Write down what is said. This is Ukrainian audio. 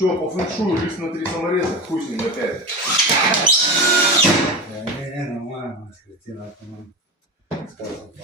Че, по фэншую, лист на 3 самореза, хуй с ним опять. Не, нормально, скотина, сказал,